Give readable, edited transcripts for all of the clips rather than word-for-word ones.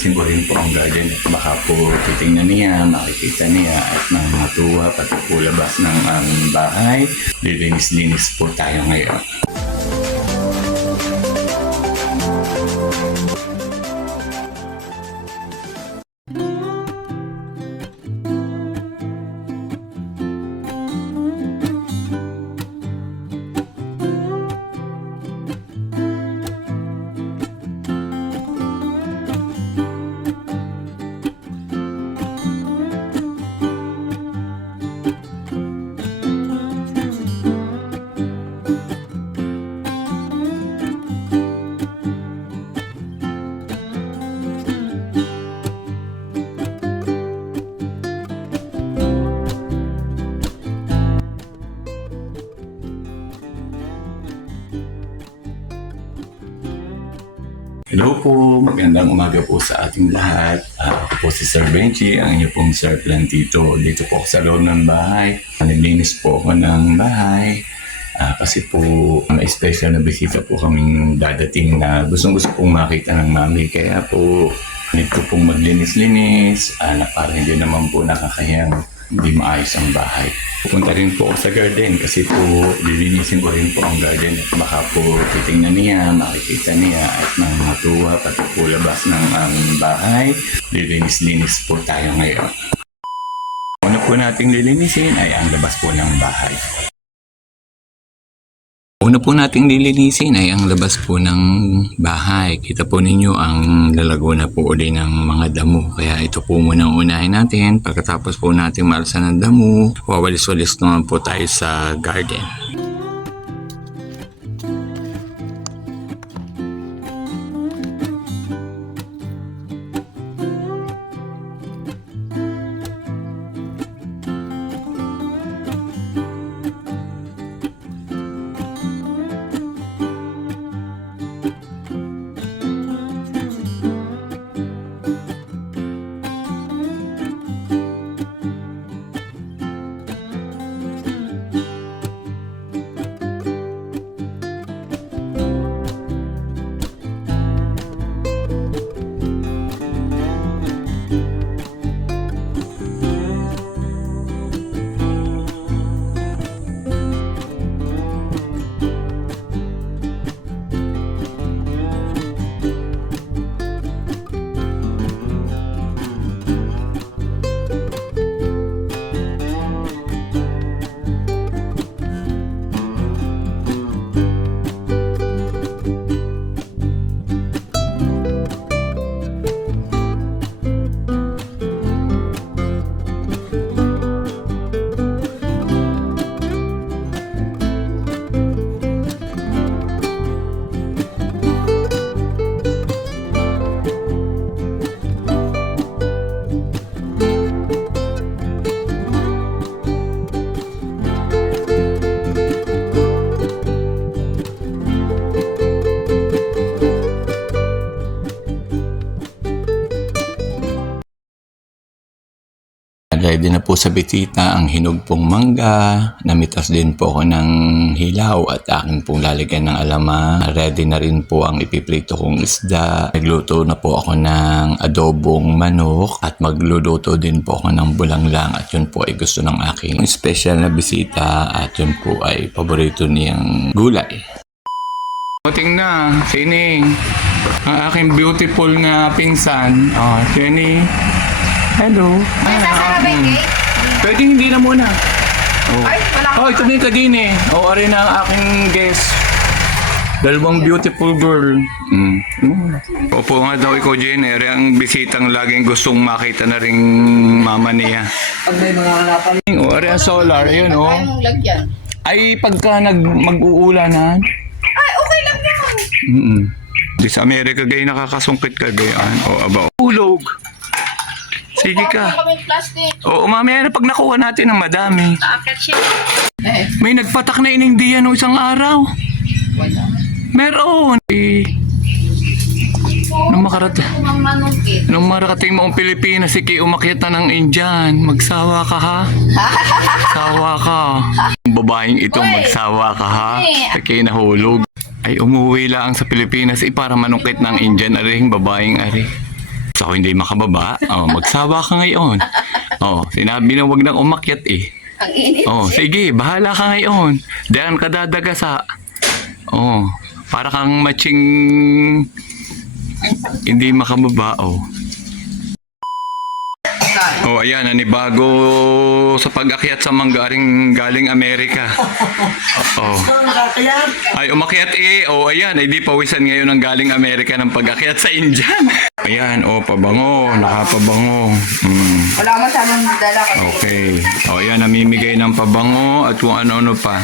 lilinisin ko rin po ang garden at baka po titingnan niya, makikita niya at matuwa pati po labas ng aming bahay. Lilinis-linis po tayo ngayon. Hello po, magandang umaga po sa ating lahat. Ako po si Sir Benji, ang inyo pong Sir Plantito. Dito po ako sa loob ng bahay. Nilinis po ako ng bahay. Kasi po may special na bisita po kaming dadating na gustong-gusto pong makita ng mami. Kaya po nito pong maglinis-linis na para hindi naman po nakakayang hindi maayos ang bahay. Pupunta rin po ako sa garden kasi po lilinisin ko rin po ang garden at baka po titingnan niya, makikita niya at matuwa pati po labas ng aming bahay. Lilinis-linis po tayo ngayon. Una po nating lilinisin ay ang labas po ng bahay. Una po nating lilinisin ay ang labas po ng bahay. Kita po ninyo ang lalago na po uli ng mga damo. Kaya ito po muna ang unahin natin. Pagkatapos po natin maalisan ng damo, wawalis-walis naman po tayo sa garden. Ready na po sa bitita ang hinog pong mangga. Namitas din po ako ng hilaw at akin pong lalagyan ng alamang. Ready na rin po ang ipiprito kong isda. Nagluto na po ako ng adobong manok at magluluto din po ako ng bulanglang at yun po ay gusto ng aking special na bisita at yun po ay paborito niyang gulay. Tingnan na, Sining. Ang aking beautiful na pinsan. Jenny. Hello. Ay, sasarap yung cake? Pwede hindi na muna. Ay, wala ka. Ito din ka din eh. Ari na ang aking guest. Dalawang beautiful girl. Opo nga daw ikaw, Jenny. Ang bisitang laging gustong makita na ring mama niya. Pag may mga hanapan. Ari ang solar. Ayun o. Kaya mong lagyan. Ay pagka mag-uulanan. Ay, okay lang yan. Di sa Amerika gay nakakasungkit ka gayaan. O aba. Ulog. Sige ka. Kami plastic. Oo, mamaya na pag nakuha natin ng madami. Naakit siya. May nagpatak na ining diyan no isang araw. Wala. Meron. Nung makarating mo ang Pilipinas, sige umakyat na ng Indian. Magsawa ka ha? Sawa ka. Babaeng itong magsawa ka ha? Sige nahulog. Ay umuwi lang sa Pilipinas para manungkit ng Indian. Aring babaeng ari. tapos ako hindi makababa. Magsawa ka ngayon. Sinabi na wag nang umakyat eh. Ang init. Sige, bahala ka ngayon. Diyan ka dadagasa. Para kang matching hindi makababa. Ayan, nanibago sa pag-akyat sa manggaring galing Amerika. Ay, umakyat eh. Ayan, di pawisan ngayon ang galing Amerika ng pag-akyat sa Indian. Ayan, pabango, nakapabango. Wala masyadong dala kasi. Okay. Ayan, namimigay ng pabango at kung ano-ano pa.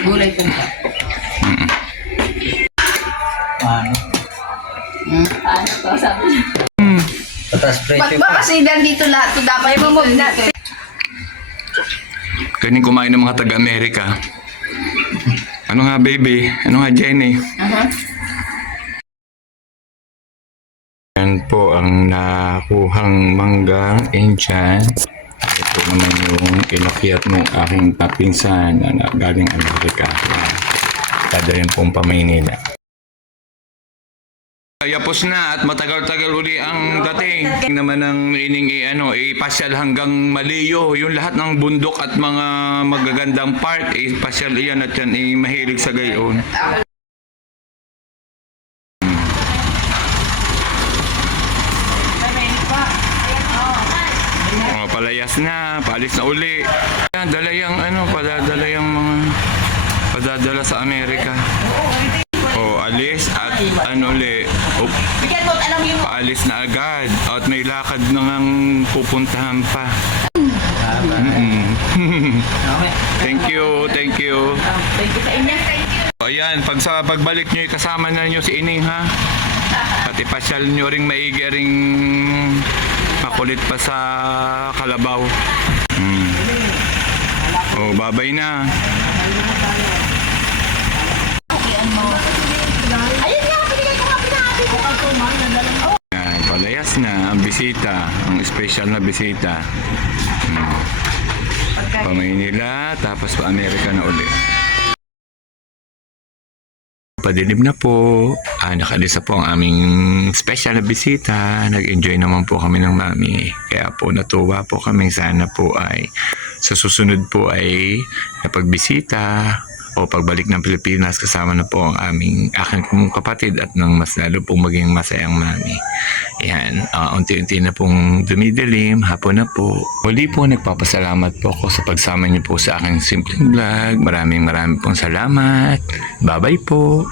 Gulay po ba? Ano? Ano to? Sabi niya. Patas Ba't presyo ba pa. kasi nandito lahat? Ito dapat dito dito. Kaning kumain ng mga taga-Amerika. Ano nga, baby? Ano nga, Jenny? Yan po ang nakuhang manggang Indian. Ito naman yung inakyat ng aking kapinsan na galing Amerika. Dadalhin pong pa Maynila. Yapos na at matagal-tagal uli ang dating. Naman ang ipasyal hanggang Maliyo. Yung lahat ng bundok at mga magagandang park, ipasyal iyan at yan mahilig sa gayon. Palayas na, paalis na uli. Dala yung padadala sa Amerika. Alis at uli. Paalis na agad. At may lakad na ngang pupuntahan pa. Thank you. Thank you sa inyo. Ayan, pagbalik nyo, kasama na nyo si Ining ha. At ipasyal nyo ring maigi ring makulit pa sa Kalabaw. Babay na. Ayun nga, pinigay ko nga pinahati ko. Ayan, palayas na ang bisita, ang special na bisita. Pa Maynila, tapos pa Amerika na uli. Padilim na po. Nakalisa po ang aming special na bisita. Nag-enjoy naman po kami ng mami. Kaya po natuwa po kami. Sana po ay sa susunod po ay napagbisita o pagbalik ng Pilipinas kasama na po ang aking kapatid at nang mas lalo pong maging masayang mami. Ayan, unti-unti na pong dumidilim, hapon na po. Muli po nagpapasalamat po ako sa pagsama niyo po sa aking simpleng vlog. Maraming pong salamat. Bye-bye po.